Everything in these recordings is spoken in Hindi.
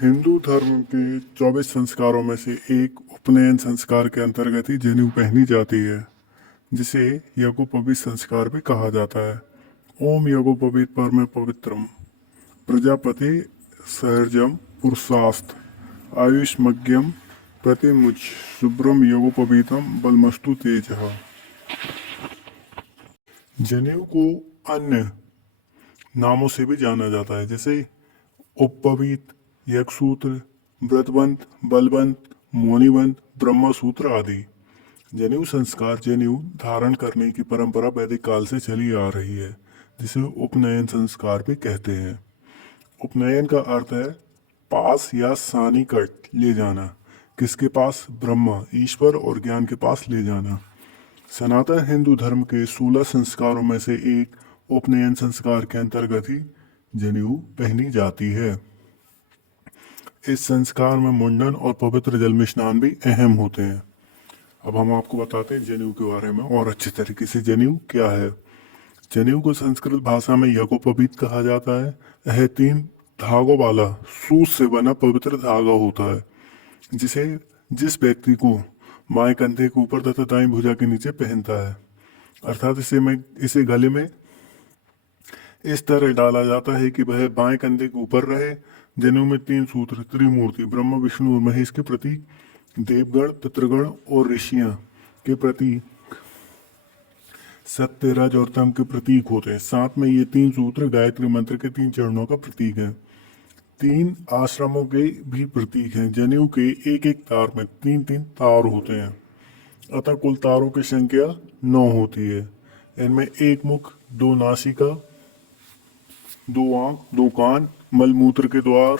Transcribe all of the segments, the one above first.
हिंदू धर्म के 24 संस्कारों में से एक उपनयन संस्कार के अंतर्गत ही जनेऊ पहनी जाती है, जिसे यज्ञोपवीत संस्कार भी कहा जाता है। ओम यज्ञोपवीत परम पवित्रम प्रजापति सहर्जम पुरुषास्त आयुष्मज्ञम प्रतिमुच शुभ्रम यज्ञोपवीतम बलमस्तु तेजः। जनेऊ को अन्य नामों से भी जाना जाता है, जैसे उपवीत, यज्ञसूत्र, व्रतबंध, बलबंध, मौनिबंध, ब्रह्मसूत्र आदि। जनेऊ संस्कार जनेऊ धारण करने की परंपरा वैदिक काल से चली आ रही है, जिसे उपनयन संस्कार भी कहते हैं। उपनयन का अर्थ है पास या सानिकट ले जाना। किसके पास? ब्रह्मा, ईश्वर और ज्ञान के पास ले जाना। सनातन हिंदू धर्म के 16 संस्कारों में से एक उपनयन संस्कार के अंतर्गत ही जनेऊ पहनी जाती है। इस संस्कार में मुंडन और पवित्र जल में स्नान भी अहम होते हैं। अब हम आपको बताते हैं जनेऊ के बारे में और अच्छे तरीके से। जनेऊ क्या है? जनेऊ को संस्कृत भाषा में यज्ञोपवीत कहा जाता है। यह 3 धागों वाला सूत से बना पवित्र धागा होता है, जिसे जिस व्यक्ति को बाएं कंधे के ऊपर तथा दाएं भुजा के नीचे पहनता है, अर्थात इसे गले में इस तरह डाला जाता है कि वह बाएं कंधे के ऊपर रहे। जनेऊ में 3 सूत्र त्रिमूर्ति ब्रह्मा, विष्णु और महेश के प्रतीक, देवगण, पितृगण और ऋषियां के प्रतीक, सत्य, रज और तम के प्रतीक होते हैं। साथ में ये 3 सूत्र गायत्री मंत्र के 3 चरणों का प्रतीक है। 3 आश्रमों के भी प्रतीक हैं। जनेऊ के एक एक तार में 3-3 तार होते हैं, अतः कुल तारों की संख्या 9 होती है। इनमें 1 मुख, 2 नासिका, 2 आंख, 2 कान, मलमूत्र के द्वार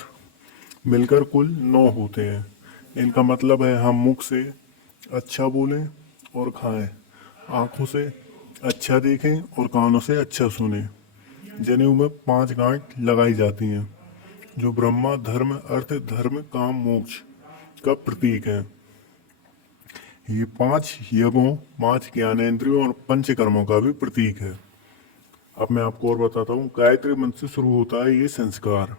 मिलकर कुल 9 होते हैं। इनका मतलब है हम मुख से अच्छा बोलें और खाएं, आंखों से अच्छा देखें और कानों से अच्छा सुनें। जनेऊ में 5 गांठ लगाई जाती हैं, जो ब्रह्मा, धर्म, अर्थ, धर्म, काम, मोक्ष का प्रतीक है। ये 5 यज्ञों, 5 ज्ञानेंद्रियों और पंचकर्मों का भी प्रतीक है। अब मैं आपको और बताता हूँ। गायत्री मंत्र से शुरू होता है ये संस्कार।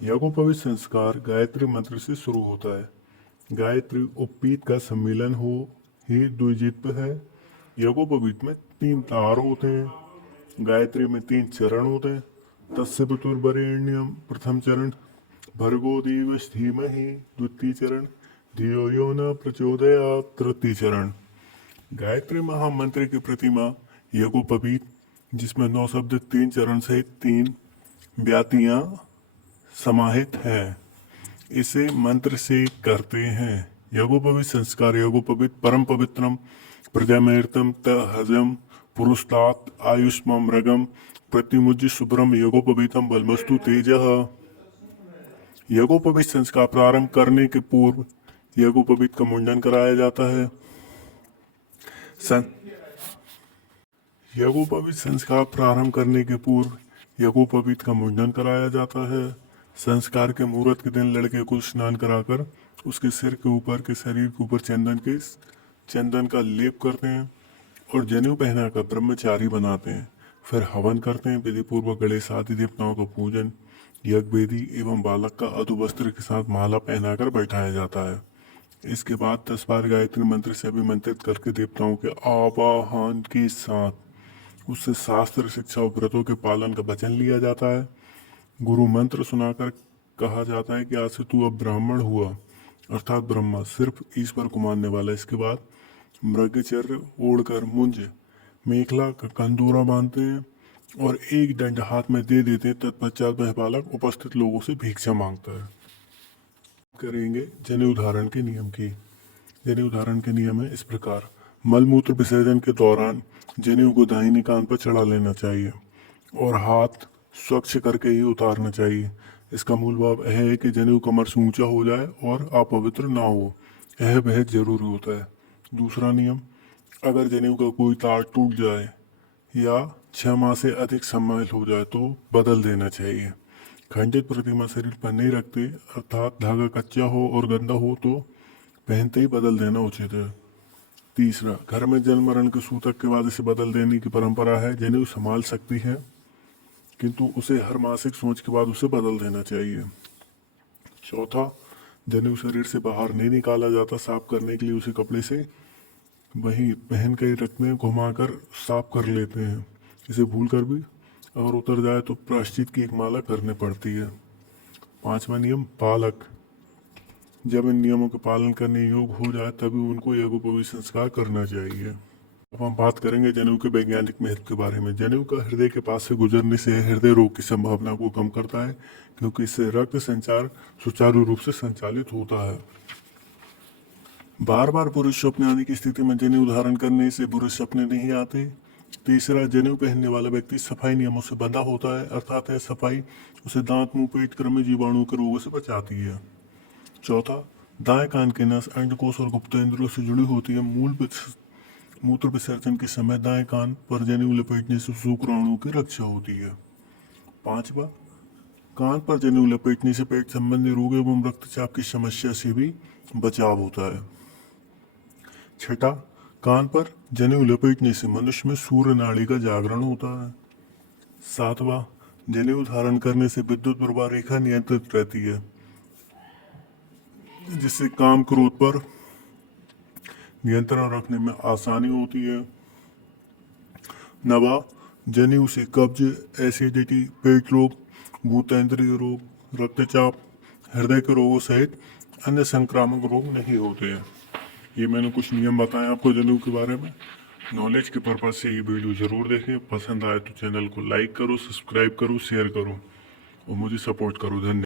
यज्ञोपवीत संस्कार गायत्री मंत्र से शुरू होता है। गायत्री उपवीत का सम्मेलन हो ही द्विजित्व है। यज्ञोपवीत में 3 तार होते हैं। गायत्री में 3 चरण होते हैं। तस्य पितुर्वरेण्यम प्रथम चरण, भर्गो देवस्य धीमहि द्वितीय चरण, धियो यो न प्रचोदयात् तृतीय चरण। गायत्री महामंत्र की प्रतिमा यज्ञोपवीत, जिसमें 9 शब्द 3 चरण सहित 3 व्यातियां समाहित हैं, इसे मंत्र से करते हैं। यज्ञोपवीत संस्कार यज्ञोपवीत परम पवित्रम प्रजामेर्तम तहजम पुरुषतात आयुष्मम रगम प्रतिमुज्य शुभ्रम यज्ञोपवीतम बलमस्तु तेजः। यज्ञोपवीत संस्कार प्रारंभ करने के पूर्व यज्ञोपवीत का मुंडन कराया जाता है। यज्ञोपवीत संस्कार प्रारंभ करने के पूर्व यज्ञोपवीत का मुंडन कराया जाता है। संस्कार के मुहूर्त के दिन लड़के को स्नान कराकर उसके सिर के ऊपर के शरीर के ऊपर चंदन का लेप करते हैं और जनेऊ पहनाकर ब्रह्मचारी बनाते हैं। फिर हवन करते हैं। विधि पूर्वक गणेश आदि देवताओं का पूजन, यज्ञ वेदी एवं बालक का अधु वस्त्र के साथ माला पहनाकर बैठाया जाता है। इसके बाद 10 बार गायत्री मंत्र से अभिमंत्रित करके देवताओं के आवाहन के साथ उससे शास्त्र, शिक्षा और व्रतों के पालन का वचन लिया जाता है। गुरु मंत्र सुनाकर कहा जाता है कि आज से तू अब ब्राह्मण हुआ, अर्थात ब्रह्मा, सिर्फ ईश्वर को मानने वाला। इसके बाद मृगचर्य ओढ़कर मुंज मेखला का कंदूरा बांधते हैं और एक दंड हाथ में दे देते हैं। तत्पश्चात वह बालक उपस्थित लोगों से भिक्षा मांगता है। करेंगे जनेऊ धारण के नियम की। जनेऊ धारण के नियम है इस प्रकार। मलमूत्र विसर्जन के दौरान जनेऊ को दाहिने कान पर चढ़ा लेना चाहिए और हाथ स्वच्छ करके ही उतारना चाहिए। इसका मूल भाव यह है कि जनेऊ कमर से ऊंचा हो जाए और अपवित्र ना हो। यह बेहद जरूरी होता है। दूसरा नियम, अगर जनेऊ का कोई तार टूट जाए या 6 माह से अधिक सम्मिलित हो जाए तो बदल देना चाहिए। खंडित प्रतिमा शरीर पर नहीं रखते, अर्थात धागा कच्चा हो और गंदा हो तो पहनते ही बदल देना उचित है। तीसरा, घर में जन्म मरण के सूतक के बाद इसे बदल देने की परंपरा है। जनेऊ संभाल सकती है, किंतु उसे हर मासिक सोच के बाद उसे बदल देना चाहिए। चौथा, जनेऊ शरीर से बाहर नहीं निकाला जाता, साफ करने के लिए उसे कपड़े से वहीं पहन के रखते हैं, घुमाकर साफ कर लेते हैं। इसे भूल कर भी अगर उतर जाए तो प्रायश्चित की एक माला करनी पड़ती है। पांचवा नियम, बालक जब इन नियमों के पालन करने योग्य हो जाए तभी उनको यज्ञोपवीत संस्कार करना चाहिए। अब हम बात करेंगे जनेऊ के वैज्ञानिक महत्व के बारे में। जनेऊ का हृदय के पास से गुजरने से हृदय रोग की संभावना को कम करता है, क्योंकि इससे रक्त संचार सुचारू रूप से संचालित होता है। बार बार पुरुष स्वप्न आने की स्थिति में जनेऊ धारण करने से पुरुष सपने नहीं आते। तीसरा, जनेऊ पहनने वाला व्यक्ति सफाई नियमों से बंधा होता है, अर्थात यह सफाई उसे दांत, मुंह, पेट, कृमि, जीवाणु के रोगों से बचाती है। चौथा, दाएं कान के नस अंडकोश और गुप्त इंद्रियों से जुड़ी होती है। मूत्र विसर्जन के समय दाएं कान पर जनेऊ लपेटने से शुक्राणुओं की रक्षा होती है। पांचवा, कान पर जनेऊ लपेटने से पेट संबंधी रोग एवं रक्तचाप की समस्या से भी बचाव होता है। छठा, कान पर जनेऊ लपेटने से मनुष्य में सूर्य नाड़ी का जागरण होता है। सातवां, जनेऊ धारण करने से विद्युत प्रवाह रेखा नियंत्रित रहती है, जिससे काम क्रोध पर नियंत्रण रखने में आसानी होती है। नवा, जनेऊ से कब्ज, एसिडिटी, पेट रोग, मूत्रांतरीय रोग, रक्तचाप, हृदय के रोगों सहित अन्य संक्रामक रोग नहीं होते हैं। ये मैंने कुछ नियम बताए आपको जनेऊ के बारे में। नॉलेज के पर्पज से ये वीडियो जरूर देखें। पसंद आए तो चैनल को लाइक करो, सब्सक्राइब करो, शेयर करो और मुझे सपोर्ट करो। धन्यवाद।